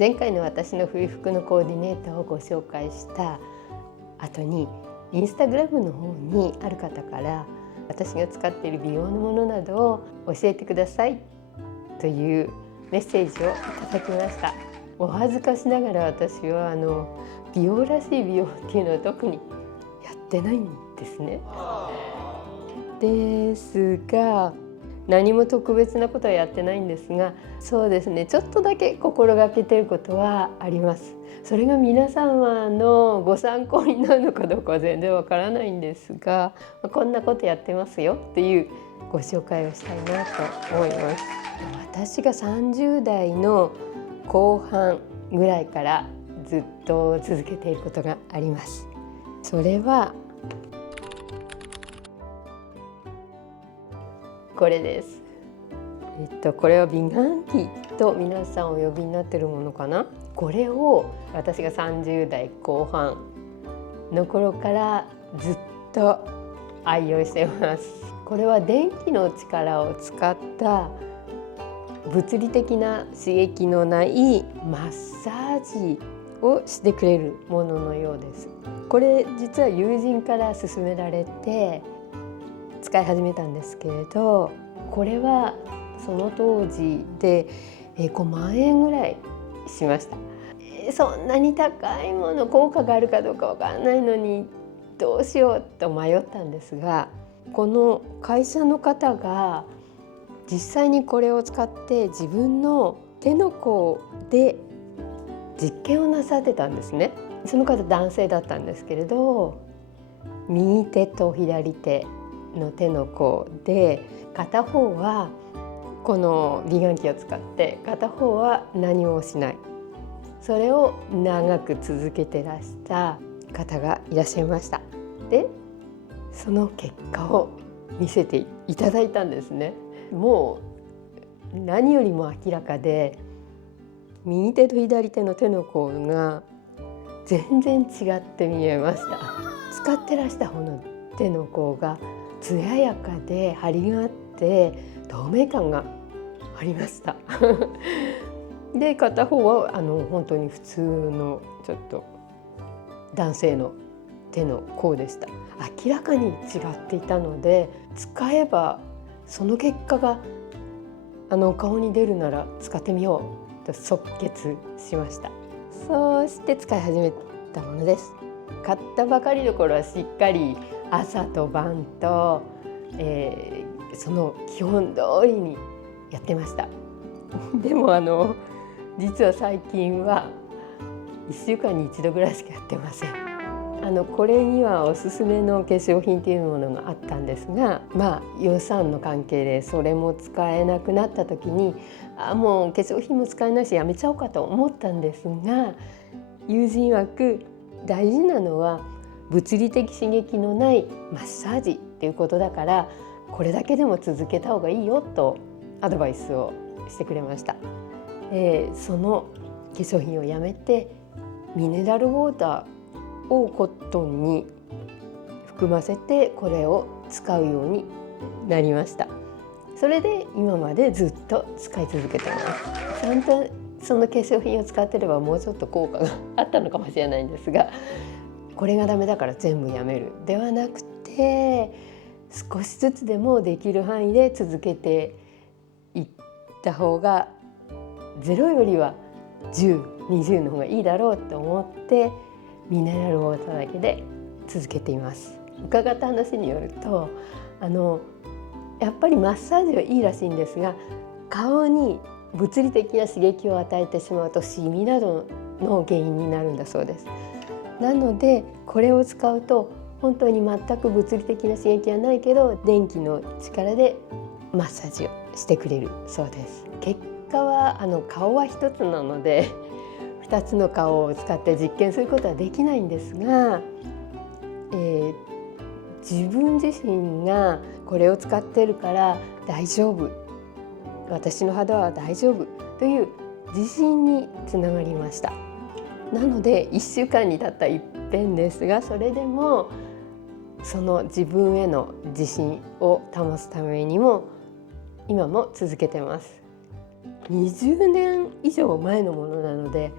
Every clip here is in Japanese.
前回の私の冬服のコーディネートをご紹介した後にインスタグラムの方にある方から私が使っている美容のものなどを教えてくださいというメッセージをいただきました。お恥ずかしながら私は美容らしい美容っていうのは特にやってないんですね。ですが何も特別なことはやってないんですが、そうですね、ちょっとだけ心がけていることはあります。それが皆様のご参考になるのかどうかは全然わからないんですが、こんなことやってますよっていうご紹介をしたいなと思います。私が30代の後半ぐらいからずっと続けていることがあります。それはこれです。これは美顔器と皆さんお呼びになっているものかな。これを私が30代後半の頃からずっと愛用しています。これは電気の力を使った物理的な刺激のないマッサージをしてくれるもののようです。これ実は友人から勧められて使い始めたんですけれど、これはその当時で5万円ぐらいしました。そんなに高いもの、効果があるかどうかわからないのにどうしようと迷ったんですが、この会社の方が実際にこれを使って自分の手の甲で実験をなさってたんですね。その方男性だったんですけれど、右手と左手の手の甲で片方はこの美顔器を使って片方は何もしない、それを長く続けてらした方がいらっしゃいました。でその結果を見せていただいたんですね。もう何よりも明らかで、右手と左手の手の甲が全然違って見えました。使ってらした方の手の甲が艶やかで張りがあって透明感がありましたで片方は本当に普通のちょっと男性の手の甲でした。明らかに違っていたので、使えばその結果が顔に出るなら使ってみようと即決しました。そして使い始めたものです。買ったばかりの頃はしっかり朝と晩と、その基本通りにやってましたでも実は最近は1週間に1度ぐらいしかやってません。これにはおすすめの化粧品というものがあったんですが、予算の関係でそれも使えなくなった時にもう化粧品も使えないしやめちゃおうかと思ったんですが、友人曰く大事なのは物理的刺激のないマッサージっていうことだから、これだけでも続けた方がいいよとアドバイスをしてくれました。その化粧品をやめてミネラルウォーターをコットンに含ませてこれを使うようになりました。それで今までずっと使い続けてます。ちゃんとその化粧品を使ってればもうちょっと効果があったのかもしれないんですが、これがダメだから全部やめるではなくて、少しずつでもできる範囲で続けていった方が0よりは10、20の方がいいだろうと思ってミネラルウォーターだけで続けています。伺った話によるとやっぱりマッサージはいいらしいんですが、顔に物理的な刺激を与えてしまうとシミなどの原因になるんだそうです。なのでこれを使うと本当に全く物理的な刺激はないけど電気の力でマッサージをしてくれるそうです。結果は顔は一つなので2つの顔を使って実験することはできないんですが、自分自身がこれを使ってるから大丈夫、私の肌は大丈夫という自信につながりました。なので1週間にたった一遍ですが、それでもその自分への自信を保つためにも今も続けてます。20年以上前のものなので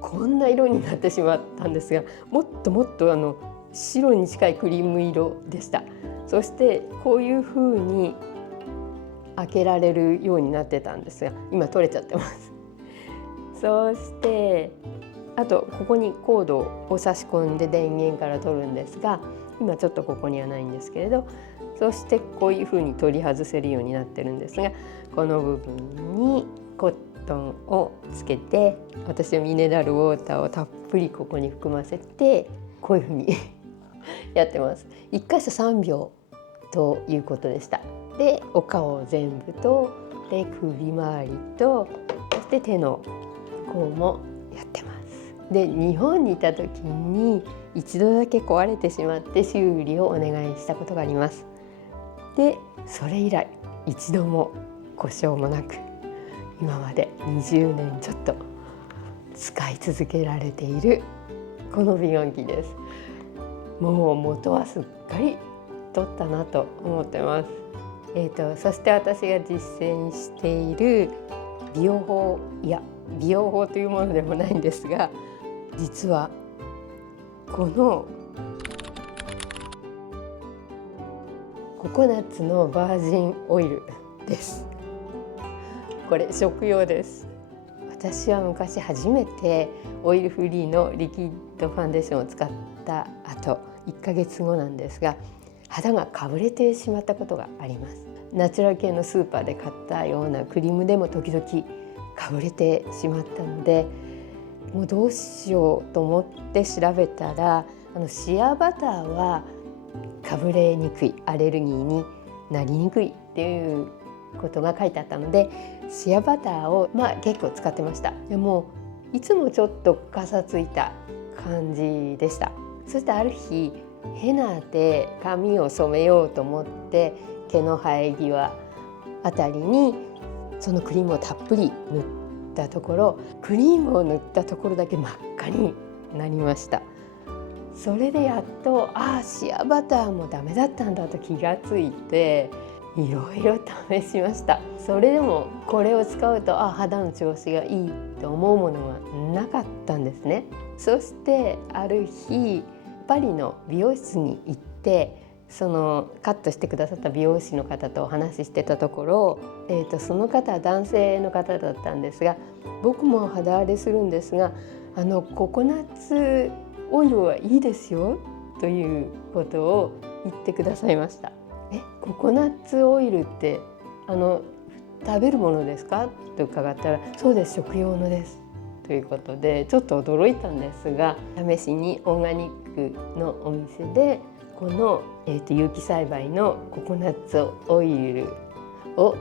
こんな色になってしまったんですが、もっともっと白に近いクリーム色でした。そしてこういう風に開けられるようになってたんですが、今取れちゃってますそしてあとここにコードを差し込んで電源から取るんですが、今ちょっとここにはないんですけれど、そしてこういう風に取り外せるようになってるんですが、この部分にコットンをつけて、私はミネラルウォーターをたっぷりここに含ませてこういう風にやってます。1箇所3秒ということでした。でお顔全部とで首周りとそして手の甲もやってます。で日本にいた時に一度だけ壊れてしまって修理をお願いしたことがあります。でそれ以来一度も故障もなく今まで20年ちょっと使い続けられているこの美顔器です。もう元はすっかり取ったなと思ってます。そして私が実践している美容法、いや美容法というものでもないんですが、実はこのココナッツのバージンオイルです。これ食用です。私は昔初めてオイルフリーのリキッドファンデーションを使った後1ヶ月後なんですが、肌がかぶれてしまったことがあります。ナチュラル系のスーパーで買ったようなクリームでも時々かぶれてしまったので、もうどうしようと思って調べたら、シアバターはかぶれにくい、アレルギーになりにくいっていうことが書いてあったので、シアバターを結構使ってました。でもいつもちょっとかさついた感じでした。そしてある日ヘナで髪を染めようと思って毛の生え際あたりにそのクリームをたっぷり塗ったところ、クリームを塗ったところだけ真っ赤になりました。それでやっとシアバターもダメだったんだと気がついていろいろ試しました。それでもこれを使うと肌の調子がいいと思うものがなかったんですね。そしてある日パリの美容室に行って、そのカットしてくださった美容師の方とお話ししてたところ、その方は男性の方だったんですが、僕も肌荒れするんですがココナッツオイルはいいですよということを言ってくださいました。ココナッツオイルって食べるものですかと伺ったら、そうです、食用のですということでちょっと驚いたんですが、試しにオーガニックのお店でこの、有機栽培のココナッツオイルを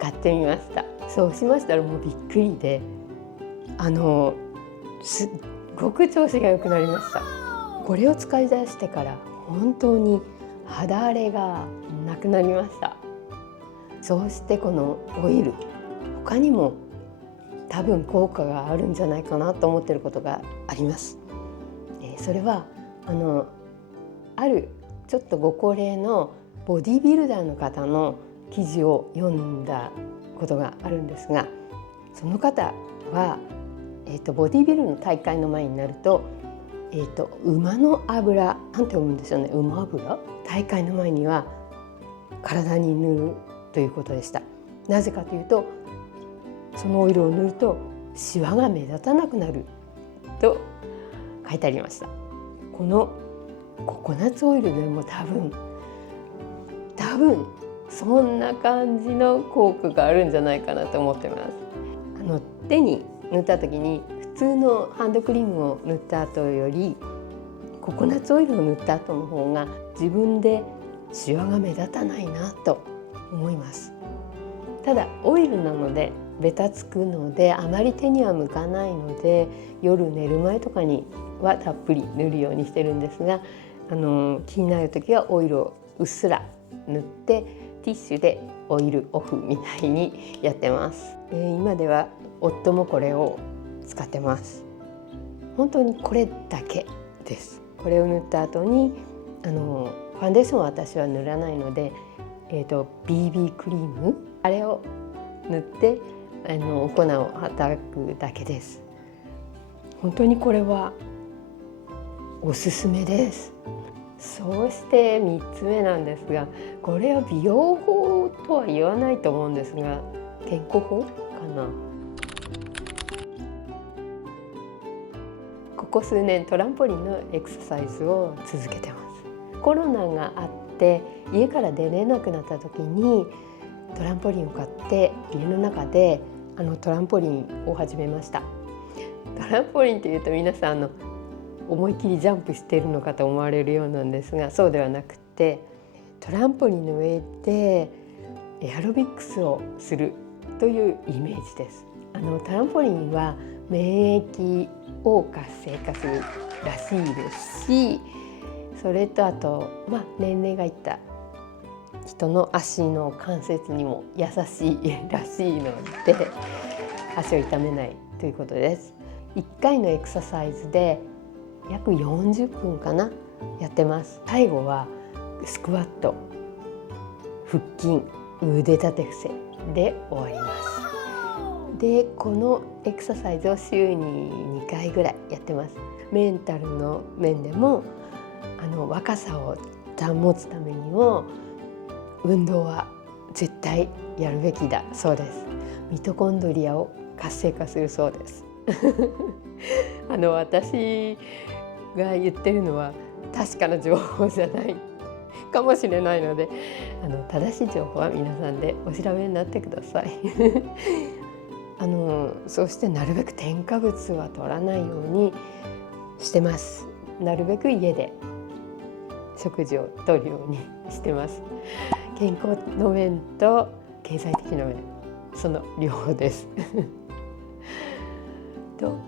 買ってみました。そうしましたらもうびっくりで、すっごく調子が良くなりました。これを使い出してから本当に肌荒れがなくなりました。そうしてこのオイル、他にも多分効果があるんじゃないかなと思っていることがあります。それはあるちょっとご高齢のボディビルダーの方の記事を読んだことがあるんですが、その方は、ボディビルの大会の前になると、馬の油、なんて読むんでしょうね、馬油、大会の前には体に塗るということでした。なぜかというと、そのオイルを塗るとシワが目立たなくなると書いてありました。このココナッツオイルでも多分そんな感じの効果があるんじゃないかなと思ってます。手に塗った時に普通のハンドクリームを塗った後よりココナッツオイルを塗った後の方が自分でシワが目立たないなと思います。ただオイルなのでベタつくのであまり手には向かないので、夜寝る前とかにはたっぷり塗るようにしてるんですが、気になる時はオイルをうっすら塗ってティッシュでオイルオフみたいにやってます。今では夫もこれを使ってます。本当にこれだけです。これを塗った後にファンデーションは私は塗らないので、BB クリームあれを塗って粉を叩くだけです。本当にこれはおすすめです。そうして3つ目なんですが、これは美容法とは言わないと思うんですが、健康法かな。ここ数年トランポリンのエクササイズを続けてます。コロナがあって家から出れなくなった時にトランポリンを買って家の中でトランポリンを始めました。トランポリンというと皆さん思い切りジャンプしているのかと思われるようなんですが、そうではなくて、トランポリンの上でエアロビクスをするというイメージです。トランポリンは免疫を活性化するらしいですし、それとあと、年齢がいった人の足の関節にも優しいらしいので、足を痛めないということです。1回のエクササイズで約40分かなやってます。最後はスクワット、腹筋、腕立て伏せで終わります。でこのエクササイズを週に2回ぐらいやってます。メンタルの面でも若さを保つためにも運動は絶対やるべきだそうです。ミトコンドリアを活性化するそうです。私が言ってるのは確かな情報じゃないかもしれないので、正しい情報は皆さんでお調べになってください。そうしてなるべく添加物は取らないようにしてます。なるべく家で食事をとるようにしてます。健康の面と経済的な面、その両方です。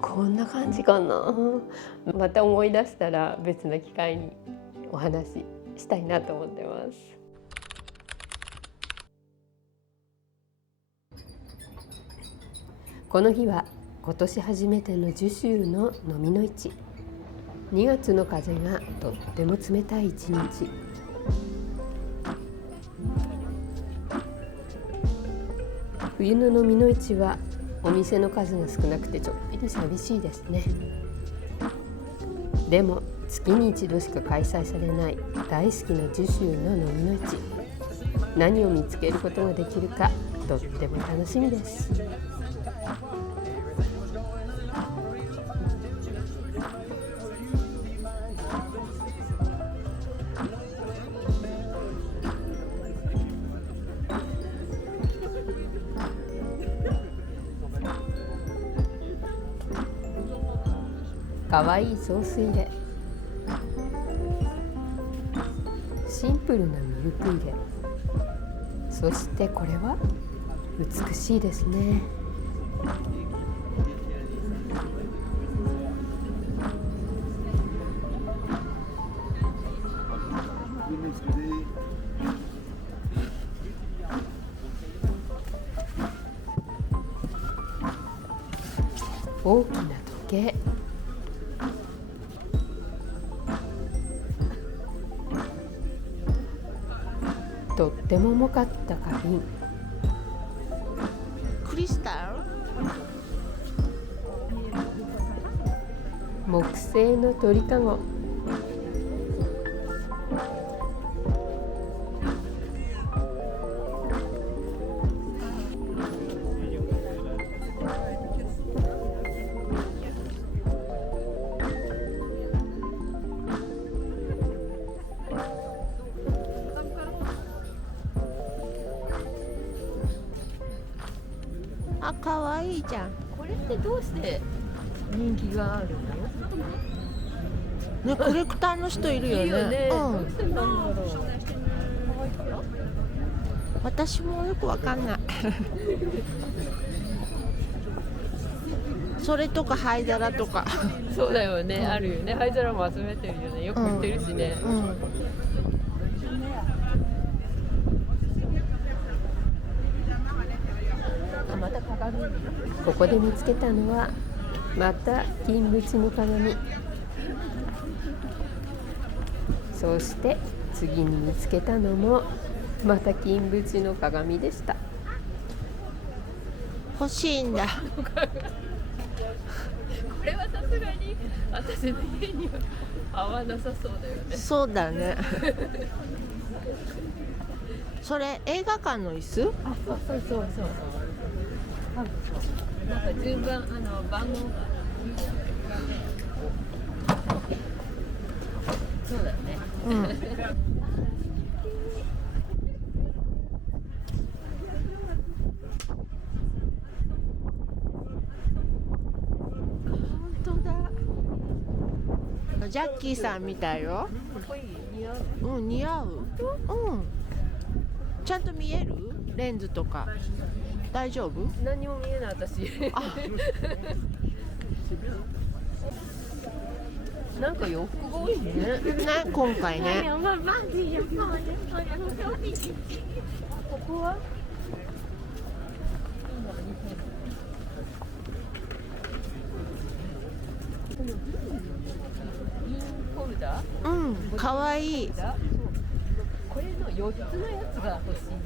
こんな感じかな。また思い出したら別の機会にお話ししたいなと思ってます。この日は今年初めての樹州の飲みの市。2月の風がとっても冷たい一日。冬の飲みの市はお店の数が少なくてちょっぴり寂しいですね。でも月に一度しか開催されない大好きな樹州の飲みの市、何を見つけることができるかとっても楽しみです。かわいいソース入れ、シンプルなミルク入れ、そしてこれは美しいですね。大きな時計、とっても重かった花瓶、クリスタル、木製の鳥かご、あ、かわいいじゃん。これってどうして人気があるの？ね、コレクターの人いるよね。いいよね。うん、どうしてなんだろう。私もよくわかんない。それとか灰皿とか。そうだよね、あるよね。灰皿も集めてるよね。よく売ってるしね。また鏡。ここで見つけたのはまた金縁の鏡。そして次に見つけたのもまた金縁の鏡でした。欲しいんだ。これはさすがに私の家には合わなさそうだよね。そうだね。それ映画館の椅子？あ、そうそうそうそう。多分そう。なんか順番番号が。そうだよね。うん。本当だ。ジャッキーさんみたいよ。かっこいい、似合う。うん、似合う。うん。ちゃんと見える？レンズとか。大丈夫？何も見えない私。なんか洋服が多いね。ね、今回ね。ここは？ホルダー？うん、可愛い。これの4つのやつが欲しいんだよ。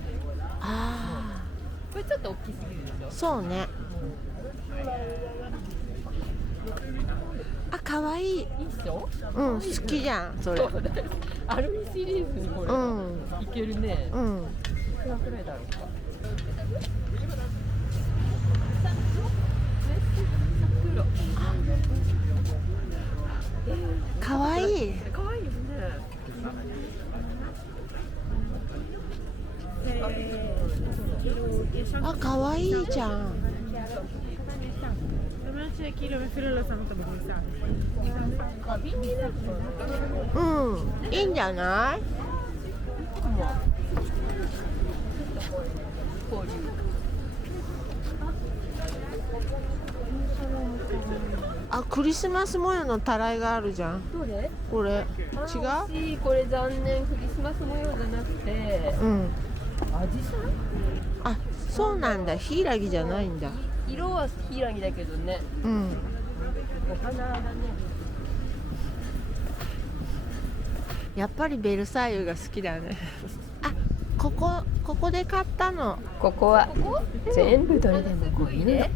あこれちょっと大きすぎるでしょ。あ、そうね。あ、可愛い。いいっしょ？うん、好きじゃん、それ。そうだよ。アルミシリーズにこれ、いけるね。うん。いくらくらいだろうか。可愛い。可愛いよね。あ、可愛いじゃん。うん、いいんじゃない？あ、クリスマス模様のたらいがあるじゃん。どれ？これ違う？惜しい。これ残念、クリスマス模様じゃなくて、うん。アジサイ？あ、そうなんだ。ヒイラギじゃないんだ。色はヒイラギだけどね。うん。お花だね。やっぱりベルサイユが好きだね。あ、ここで買ったの。ここは全部どれでも5入れ。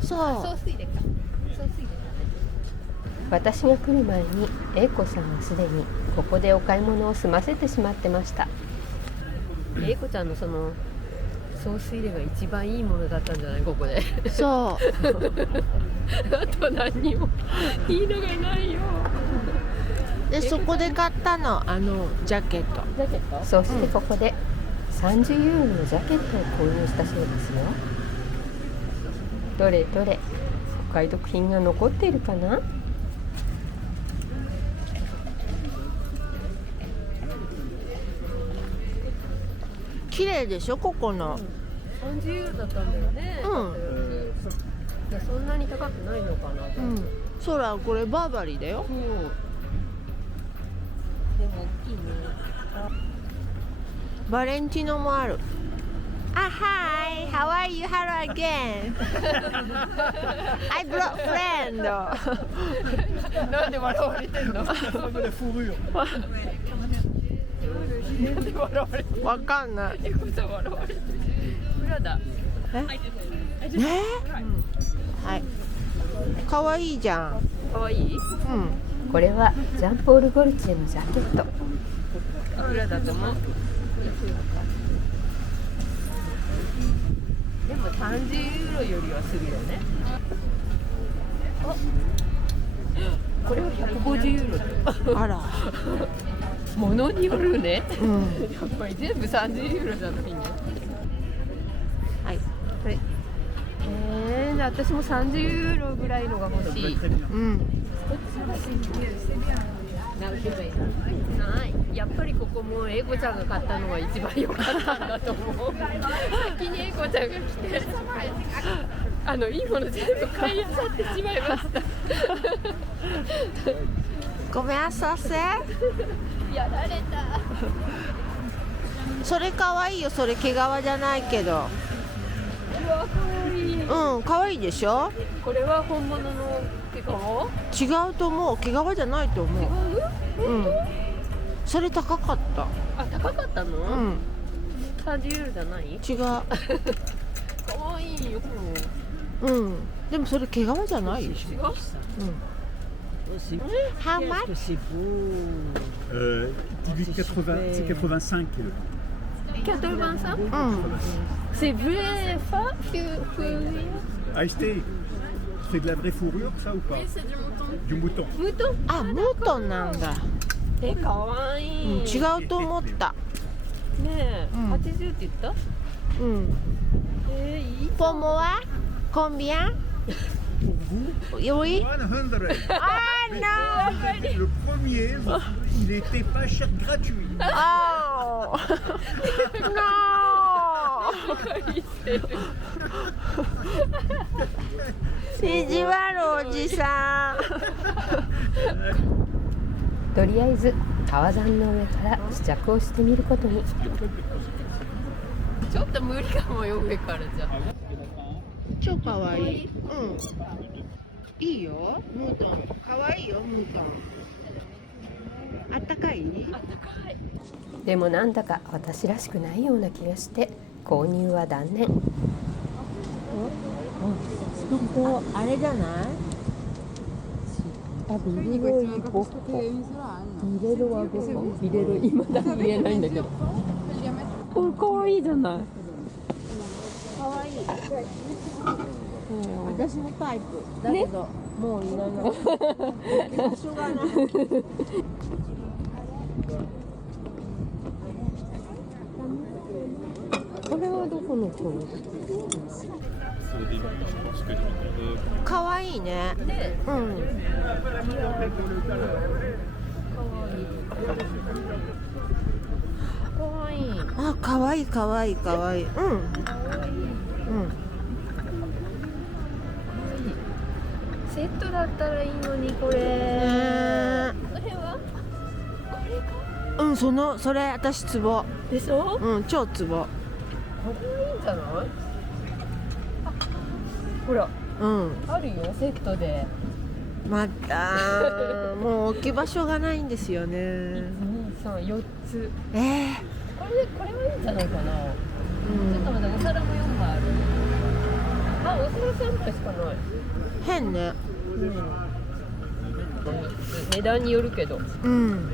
そう。総水でか。総水でかね。私が来る前に英子さんはすでにここでお買い物を済ませてしまってました。英子ちゃんのその総水入れが一番いいものだったんじゃない？ここで。そう。あと何にもいいのがないよ。で、そこで買ったの、ジャケット。ジャケット？そしてここで30ユーロのジャケットを購入したそうですよ。どれどれ、お買い得品が残っているかな？綺麗でしょ、ここの。30ユーロだったんだよね。うん。いや、そんなに高くないのかな。うん。そら、これバーバリーだよ。そう。でも大きいね。バレンティノもある。あ、Hi, how are you? Hello again. I brought friend. なんで笑われてんの？わかんない。笑われてる。裏だ。ね。はい。可愛いじゃん。可愛い？うん。これはジャンポール・ゴルチエのジャケット。いくらだと思う？でも30ユーロよりはするよね。これは150ユーロだよ。あら。ものによるね。うん。やっぱり全部30ユーロじゃないね。はい。はい。じゃあ私も30ユーロぐらいのが欲しい。うん。ない。やっぱりここも英子ちゃんが買ったのが一番良かったんだと思う。先に英子ちゃんが来て、いいもの全部買い漁ってしまいました。ごめんなさせ。やられた。それ可愛いよ。それ毛皮じゃないけど。うわ、可愛い。うん、可愛いでしょ。これは本物の毛皮？違うと思う。毛皮じゃないと思う。違う？うん。それ高かった。あ、高かったの？うん。30ユーロじゃない？違う。可愛いよ。うん。でもそれ毛皮じゃないでしょ。うん。How much? 18,80, c'est 85 kilos. 85? うん。 C'est vrai ça que Acheté, c'est de la vraie fourrure ça ou pas? Oui, c'est du mouton. Du mouton. mouton? あ、ムートンなんだ。かわいい。違うと思った。ねえ、うん80って言った？うん。いい。ポモは？Combien? Oui. 100. Ah Le premier, il était pas cher, gratuit. no! Oh! No! 意地悪おじさん。とりあえず川山の上から試着をしてみることに。ちょっと無理かもよ、上からじゃ。超かわいい。うん。いいよ、ムートン。かわいいよ、ムートン。あったかい？でもなんだか私らしくないような気がして購入は断念。あれじゃない？ビレロイボッコ。ビレロはボッコ。ビレロ今だに言えないんだけど。これかわいいじゃない。かわいい。私のタイプ。だけど、もういらない。場所がない。これはどこの子？かわいいね。うん。かわいい。あ、かわいいかわいいかわいい。うん。うん。セットだったらいいのにこれ。これは？これか？うん、それ私ツボ。でしょ？うん、超ツボ。これはいいんじゃない？あ、ほら、うん。あるよセットで。またもう置き場所がないんですよね。2、3、4つ。これはいいんじゃないかな。ちょっと待って、お皿も4枚ある。あ、お皿3枚しかない。変ね。値段によるけど。うん。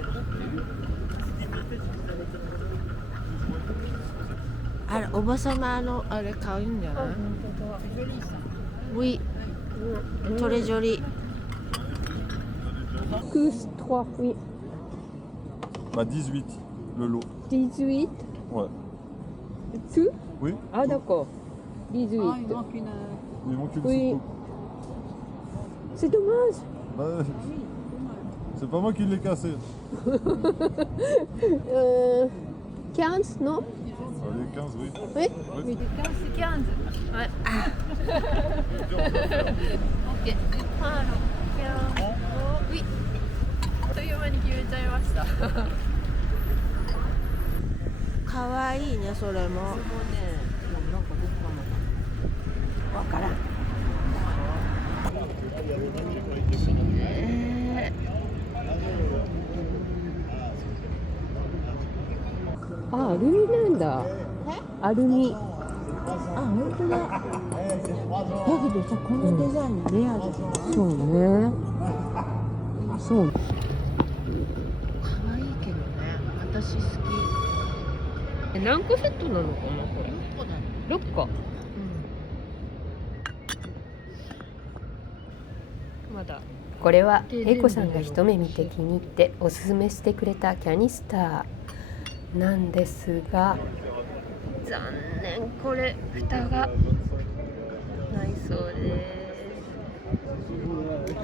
あれ、おばさまあれ買うんじゃない？ウィ、トレジョリ。Tous 3 oui. Bah 18, le lot. 18 Ouais. Tout? Oui. Ah d'accord. 18. Il manque une Oui. soucoupe. C'est dommage. Bah, c'est pas moi qui l'ai cassé. 15, non? Allez, 15, oui. Oui? Oui. 15. Ouais. Ok. oui. あっという間に決めちゃいました。かわいいね、それも。もうね、なんかどっかもわからん。あ、アルミなんだ。アルミ。あ、本当だ。だけどさ、このデザインレアじゃない？そうね。そう。可愛いけどね。私好き。何個セットなのかなこれ。6個だね。 6個。まだ。これはエイコさんが一目見て気に入っておすすめしてくれたキャニスターなんですが、残念これ蓋がないそうです。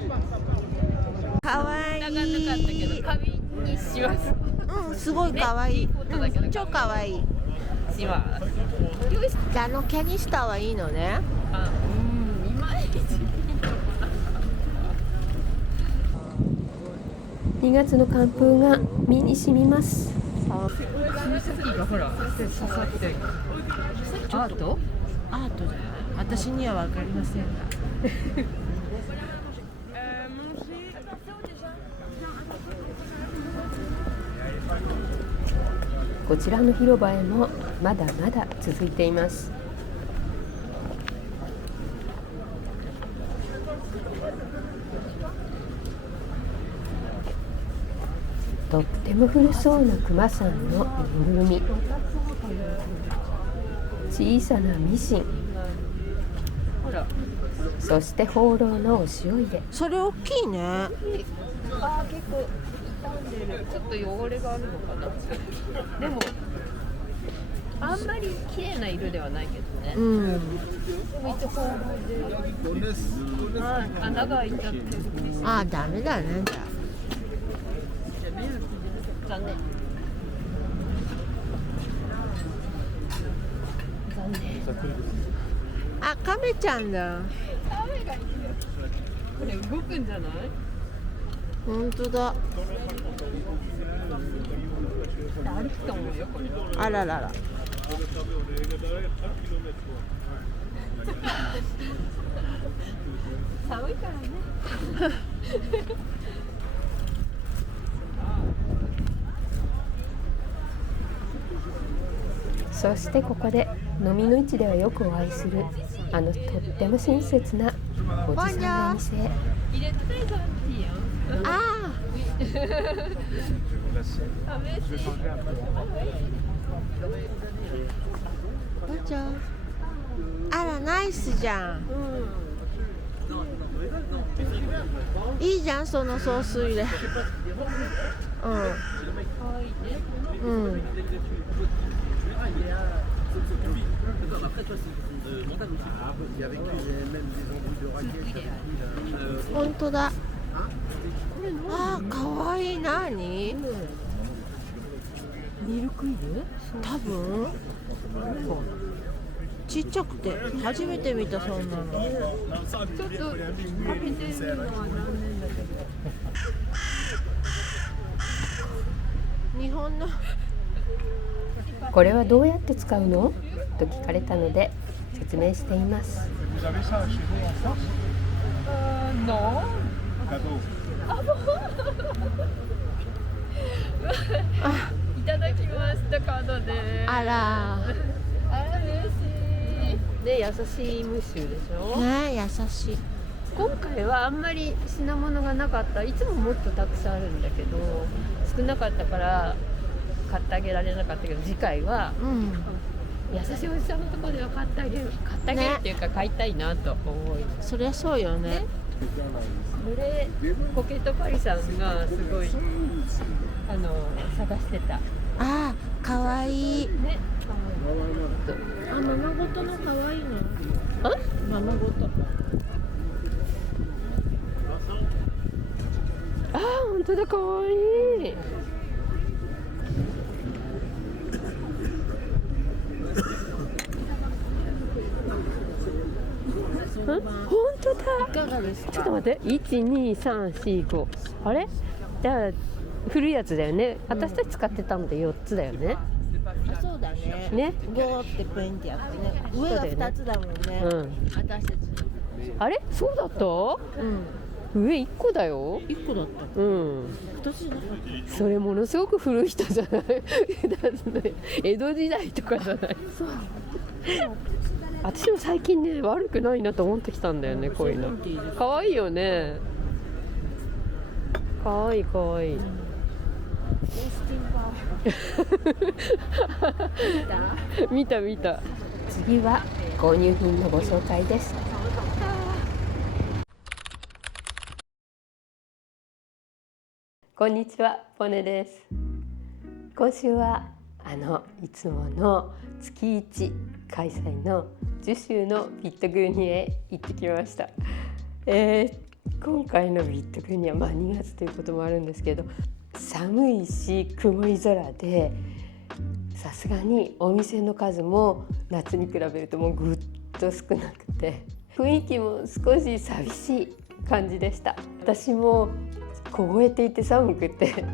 かわいい。なかったけど紙にします。うん、すごいかわいい。うん、超かわいい。します。よし。じゃあキャニスターはいいのね。あ、いまいち。2月の寒風が身に染みます。ほら、刺さってる。アート？アートじゃない。私にはわかりませんが。こちらの広場へもまだまだ続いています。とっても古そうなクマさんのぬいぐるみ、小さなミシン、そして放浪のお塩入れ。それ大きいね。あー、結構傷んでる。ちょっと汚れがあるのかな。でもあんまり綺麗な色ではないけどね。うん。でも一応放浪で、穴が開いちゃってる。あー、ダメだね。じゃ残念。残念。あ。あ、カメちゃんだ。これ動くんじゃない？本当だ。歩くと思うよこれ。あららら。寒いからね。そしてここで飲みの市ではよくお会いするとっても親切なおじさんのお店へ。ああ。ちゃん。あら、ナイスじゃん。いいじゃん、そのソース入れ。うん。うん。本当だ。あー、かわいい。なに？ミルクイル？多分ちっちゃくて初めて見た。そんなの。ちょっと食べてるのは残念だけど。日本のこれはどうやって使うの？と聞かれたので説明しています。いただきましたカードで。あら嬉しい。で、優しいムッシュでしょ。ね、優しい。今回はあんまり品物がなかった。いつももっとたくさんあるんだけど少なかったから買ってあげられなかったけど、次回はうん。優しいおじさんのところでは買ってあげるっていうか買いたいなと思います。そりゃそうよね。これポケットパリさんがすごい探してた。ああ、かわいい。ね。あ、ままごとのかわいいの。あ？ままごと。あー、本当だ、かわいい。本当だ。いかがですか？ちょっと待って、1、2、3、4、5。あれ？じゃあ古いやつだよね。私たち使ってたので4つだよね。あ、そうだね。ね。5ってペンってやってね。上が2つだもんね。うん。私たち。あれ？そうだった？うん。上1個だよ。1個だった。うん。2つじゃなかった。それものすごく古い人じゃない？だって江戸時代とかじゃない？そう。私も最近ね、悪くないなと思ってきたんだよね、こういうの。可愛いよね。可愛い可愛い。見た見た。次は購入品のご紹介です。こんにちは、ポネです。今週はいつもの月1開催の樹州のビットグーニへ行ってきました。今回のビットグーニは2月ということもあるんですけど、寒いし曇り空で、さすがにお店の数も夏に比べるともうぐっと少なくて、雰囲気も少し寂しい感じでした。私も凍えていて寒くて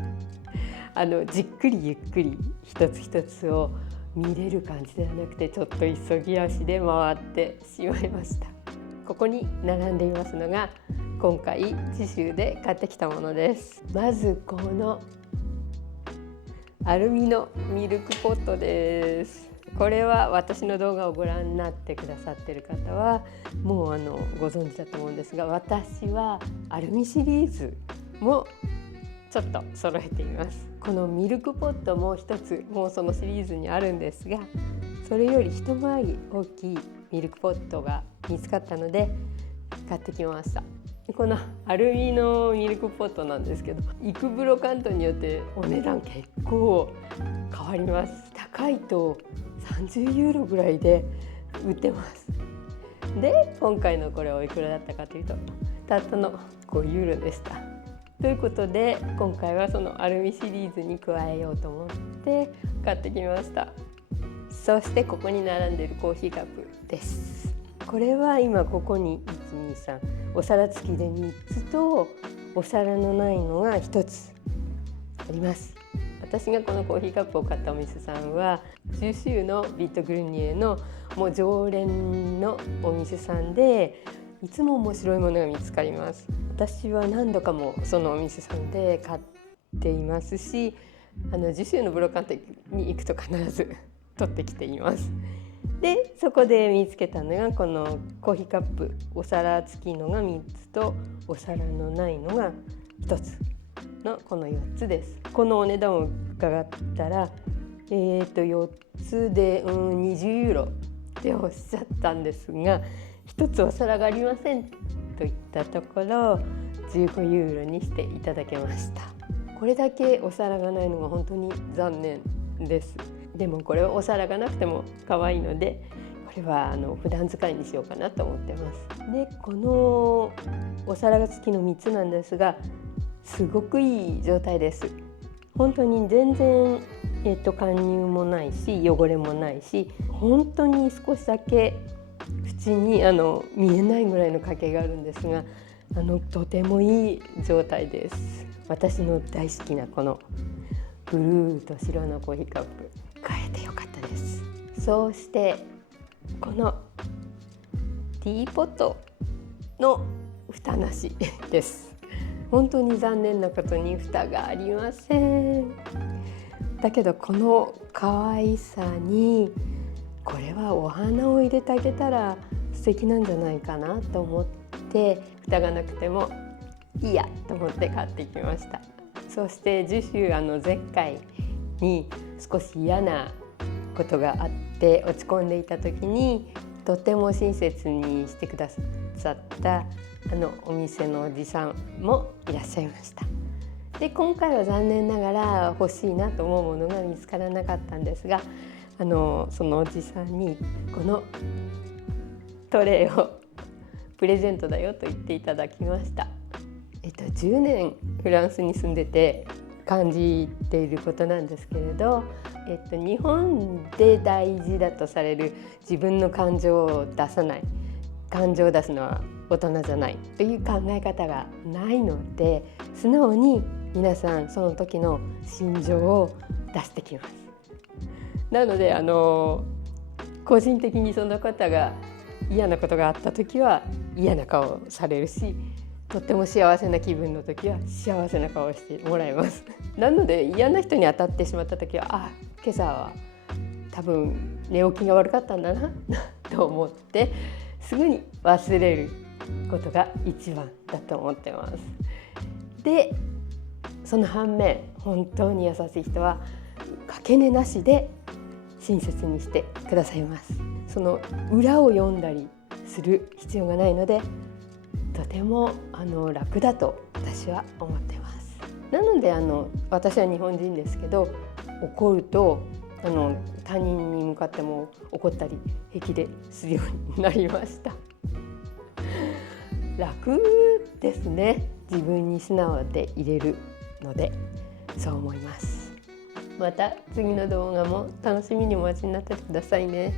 じっくりゆっくり一つ一つを見れる感じではなくて、ちょっと急ぎ足で回ってしまいました。ここに並んでいますのが今回次州で買ってきたものです。まずこのアルミのミルクポットです。これは私の動画をご覧になってくださっている方はもうご存知だと思うんですが、私はアルミシリーズもちょっと揃えています。このミルクポットも一つもうそのシリーズにあるんですが、それより一回り大きいミルクポットが見つかったので買ってきました。このアルミのミルクポットなんですけど、イクブロカントによってお値段結構変わります。高いと30ユーロぐらいで売ってます。で今回のこれおいくらだったかというと、たったの5ユーロでした。ということで今回はそのアルミシリーズに加えようと思って買ってきました。そしてここに並んでいるコーヒーカップです。これは今ここに123お皿付きで3つとお皿のないのが1つあります。私がこのコーヒーカップを買ったお店さんはジュシュのビットグルニエのもう常連のお店さんで、いつも面白いものが見つかります。私は何度かもそのお店さんで買っていますし、ジュシュのブロカントに行くと必ず取ってきています。でそこで見つけたのがこのコーヒーカップ、お皿付きのが3つとお皿のないのが1つのこの4つです。このお値段を伺ったら、4つで20ユーロっておっしゃったんですが、1つお皿がありませんと言ったところ15ユーロにしていただけました。これだけお皿がないのが本当に残念です。でもこれはお皿がなくても可愛いので、これは普段使いにしようかなと思ってます。でこのお皿が付きの3つなんですが、すごくいい状態です。本当に全然、貫入もないし汚れもないし、本当に少しだけ縁に見えないぐらいの欠けがあるんですが、とてもいい状態です。私の大好きなこのブルーと白のコーヒーカップ買えてよかったです。そしてこのティーポットの蓋なしです。本当に残念なことに蓋がありません。だけどこの可愛さに、これはお花を入れてあげたら素敵なんじゃないかなと思って、蓋がなくてもいいやと思って買ってきました。そしてジュシュ前回に少し嫌なことがあって落ち込んでいた時に、とても親切にしてくださったお店のおじさんもいらっしゃいました。で今回は残念ながら欲しいなと思うものが見つからなかったんですが、そのおじさんにこのトレイをプレゼントだよと言っていただきました。10年フランスに住んでて感じていることなんですけれど、日本で大事だとされる自分の感情を出さない、感情を出すのは大人じゃないという考え方がないので、素直に皆さんその時の心情を出してきます。なので個人的にその方が嫌なことがあった時は嫌な顔をされるし、とっても幸せな気分の時は幸せな顔をしてもらいます。なので嫌な人に当たってしまった時は、今朝は多分寝起きが悪かったんだなと思ってすぐに忘れることが一番だと思ってます。でその反面、本当に優しい人はかけ値なしで親切にしてくださいます。その裏を読んだりする必要がないので、とても楽だと私は思ってます。なので私は日本人ですけど、怒ると他人に向かっても怒ったり平気でするようになりました。楽ですね。自分に素直でいれるので、そう思います。また次の動画も楽しみにお待ちになっててくださいね。